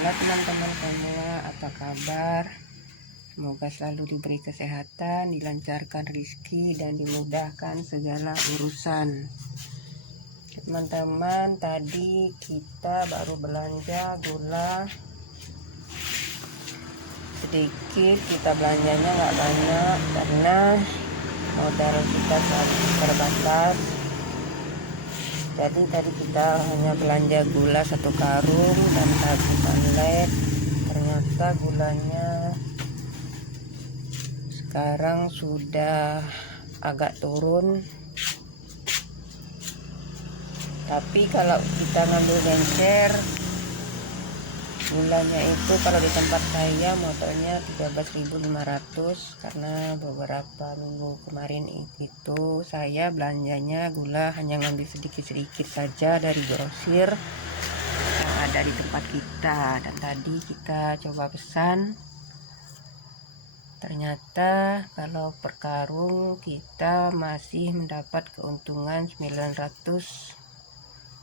Halo teman-teman semua, apa kabar? Semoga selalu diberi kesehatan, dilancarkan rezeki, dan dimudahkan segala urusan. Teman-teman, tadi kita baru belanja gula sedikit. Kita belanjanya nggak banyak karena modal kita terbatas. Jadi tadi kita hanya belanja gula 1 karung dan tahu palet. Ternyata gulanya sekarang sudah agak turun. Tapi kalau kita ngambil gencer, gulanya itu kalau di tempat saya motornya 13.500, karena beberapa minggu kemarin itu saya belanjanya gula hanya ngambil sedikit-sedikit saja dari grosir yang ada di tempat kita. Dan tadi kita coba pesan, ternyata kalau per karung kita masih mendapat keuntungan 900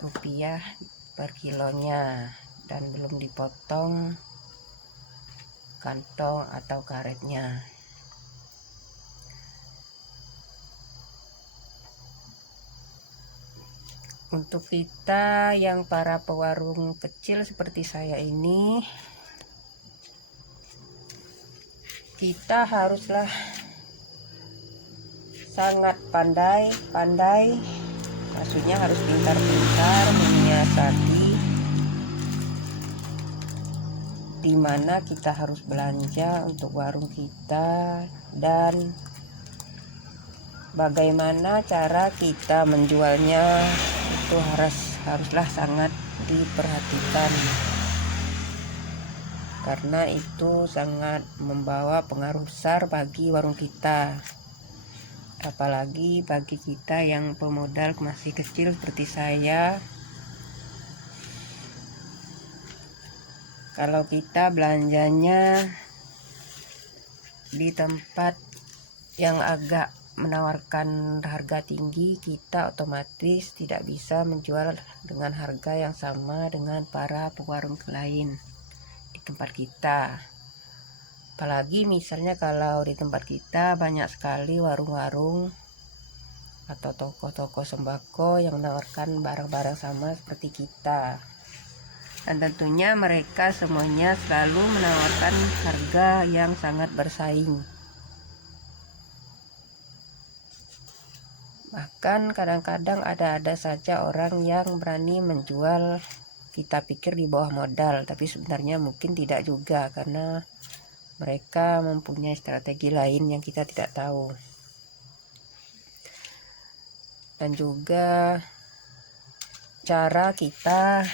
rupiah per kilonya, dan belum dipotong kantong atau karetnya. Untuk kita yang para pewarung kecil seperti saya ini, kita haruslah sangat pandai, maksudnya harus pintar-pintar menyiasati di mana kita harus belanja untuk warung kita, dan bagaimana cara kita menjualnya itu haruslah sangat diperhatikan, karena itu sangat membawa pengaruh besar bagi warung kita, apalagi bagi kita yang pemodal masih kecil seperti saya. Kalau kita belanjanya di tempat yang agak menawarkan harga tinggi, kita otomatis tidak bisa menjual dengan harga yang sama dengan para pewarung lain di tempat kita. Apalagi misalnya kalau di tempat kita banyak sekali warung-warung atau toko-toko sembako yang menawarkan barang-barang sama seperti kita, dan tentunya mereka semuanya selalu menawarkan harga yang sangat bersaing. Bahkan kadang-kadang ada saja orang yang berani menjual kita pikir di bawah modal, tapi sebenarnya mungkin tidak juga, karena mereka mempunyai strategi lain yang kita tidak tahu. Dan juga cara kita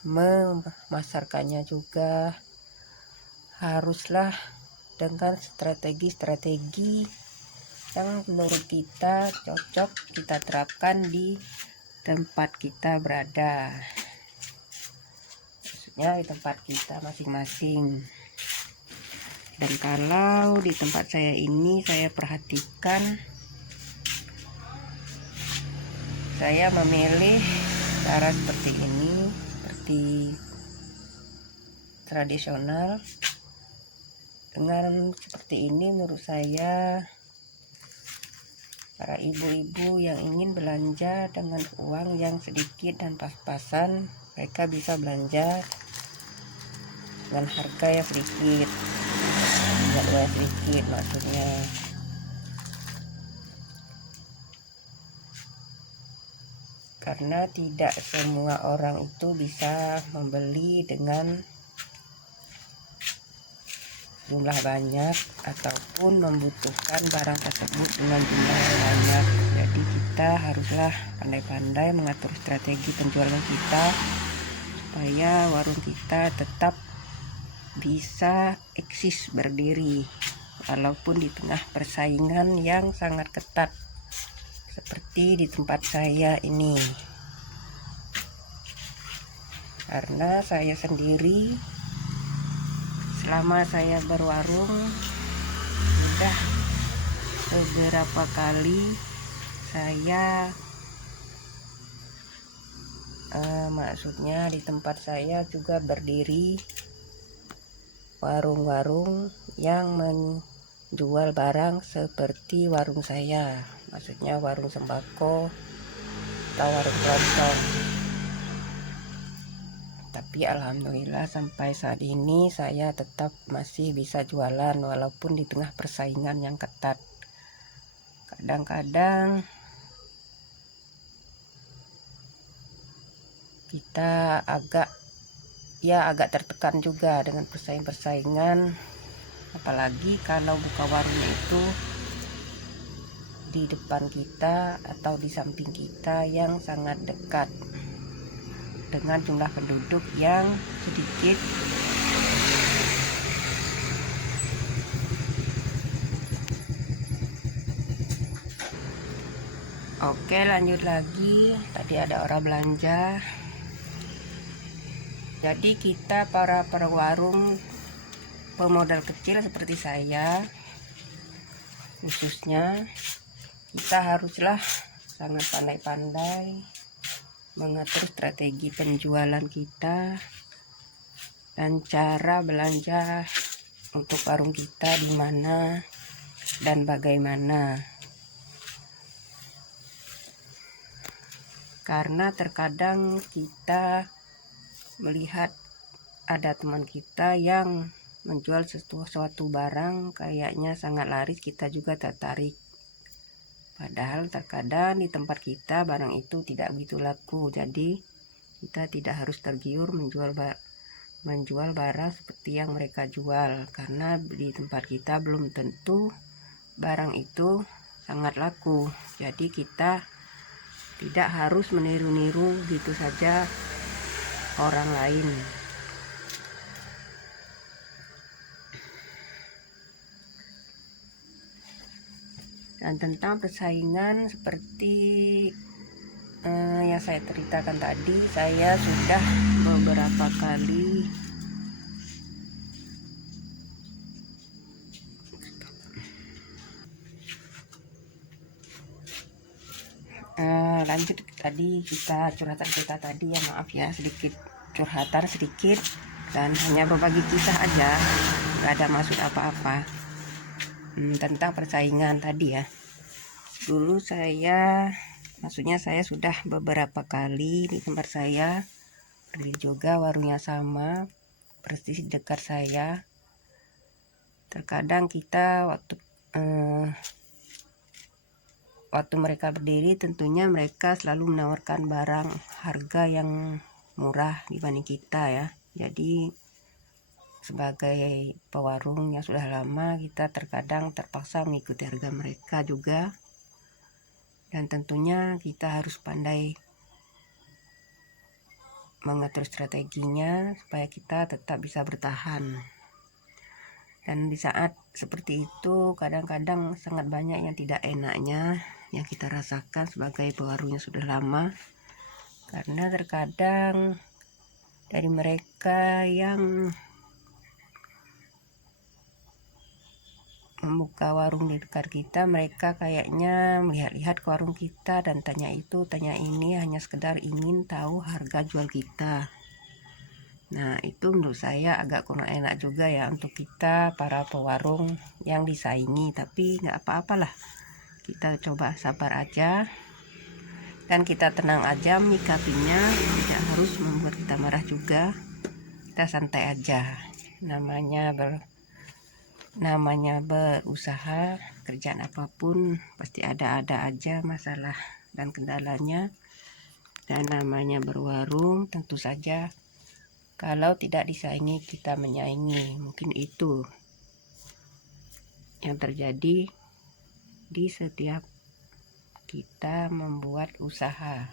memasarkannya juga haruslah dengan strategi yang menurut kita cocok kita terapkan di tempat kita berada, maksudnya di tempat kita masing-masing. Dan kalau di tempat saya ini, saya perhatikan, saya memilih cara seperti ini, seperti tradisional. Dengan seperti ini, menurut saya para ibu-ibu yang ingin belanja dengan uang yang sedikit dan pas-pasan, mereka bisa belanja dengan harga yang sedikit, dengan uang sedikit maksudnya. Karena tidak semua orang itu bisa membeli dengan jumlah banyak ataupun membutuhkan barang tersebut dengan jumlah yang banyak. Jadi kita haruslah pandai-pandai mengatur strategi penjualan kita supaya warung kita tetap bisa eksis berdiri walaupun di tengah persaingan yang sangat ketat seperti di tempat saya ini. Karena saya sendiri selama saya berwarung sudah beberapa kali saya Maksudnya di tempat saya juga berdiri warung-warung yang menjual barang seperti warung saya, maksudnya warung sembako atau warung kelontong. Tapi alhamdulillah sampai saat ini saya tetap masih bisa jualan walaupun di tengah persaingan yang ketat. Kadang-kadang kita agak tertekan juga dengan persaingan, apalagi kalau buka warungnya itu di depan kita atau di samping kita yang sangat dekat dengan jumlah penduduk yang sedikit. Oke, lanjut lagi. Tadi ada orang belanja. Jadi kita para warung pemodal kecil seperti saya khususnya, kita haruslah sangat pandai-pandai mengatur strategi penjualan kita dan cara belanja untuk warung kita di mana dan bagaimana. Karena terkadang kita melihat ada teman kita yang menjual sesuatu barang kayaknya sangat laris, kita juga tertarik. Padahal terkadang di tempat kita barang itu tidak begitu laku, jadi kita tidak harus tergiur menjual barang seperti yang mereka jual, karena di tempat kita belum tentu barang itu sangat laku. Jadi kita tidak harus meniru-niru gitu saja orang lain. Dan tentang persaingan seperti yang saya ceritakan tadi, saya sudah beberapa kali lanjut tadi kita curhatan kita tadi ya, maaf ya sedikit curhatan sedikit dan hanya berbagi kisah aja, nggak ada maksud apa-apa. Tentang persaingan tadi ya, dulu maksudnya saya sudah beberapa kali di tempat saya berdiri juga warungnya sama persis dekat saya. Terkadang kita waktu mereka berdiri tentunya mereka selalu menawarkan barang harga yang murah dibanding kita ya. Jadi sebagai pewarung yang sudah lama, kita terkadang terpaksa mengikuti harga mereka juga, dan tentunya kita harus pandai mengatur strateginya supaya kita tetap bisa bertahan. Dan di saat seperti itu kadang-kadang sangat banyak yang tidak enaknya yang kita rasakan sebagai pewarung yang sudah lama, karena terkadang dari mereka yang membuka warung di dekat kita, mereka kayaknya melihat-lihat ke warung kita dan tanya itu tanya ini, hanya sekedar ingin tahu harga jual kita. Nah itu menurut saya agak kurang enak juga ya untuk kita para pewarung yang disaingi. Tapi nggak apa-apalah, kita coba sabar aja dan kita tenang aja menyikapinya, tidak harus membuat kita marah juga. Kita santai aja, namanya berusaha, kerjaan apapun pasti ada aja masalah dan kendalanya. Dan namanya berwarung, tentu saja kalau tidak disaingi kita menyaingi. Mungkin itu yang terjadi di setiap kita membuat usaha.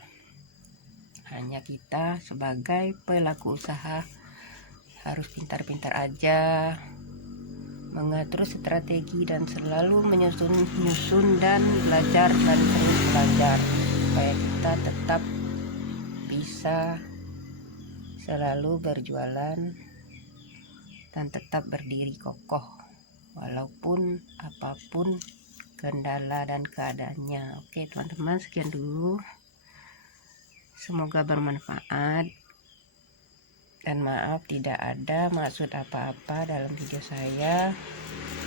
Hanya kita sebagai pelaku usaha harus pintar-pintar aja mengatur strategi dan selalu menyusun dan belajar dan terus belajar supaya kita tetap bisa selalu berjualan dan tetap berdiri kokoh walaupun apapun kendala dan keadaannya. Oke teman-teman, sekian dulu. Semoga bermanfaat. Dan maaf, tidak ada maksud apa-apa dalam video saya.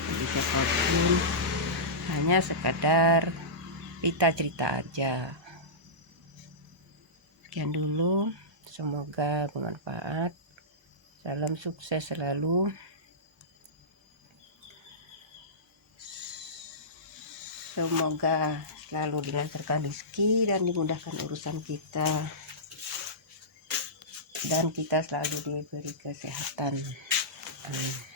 Jadi siapapun, hanya sekadar cerita-cerita aja. Sekian dulu, semoga bermanfaat. Salam sukses selalu. Semoga selalu dilancarkan rezeki dan dimudahkan urusan kita. Dan kita selalu diberi kesehatan. Amin.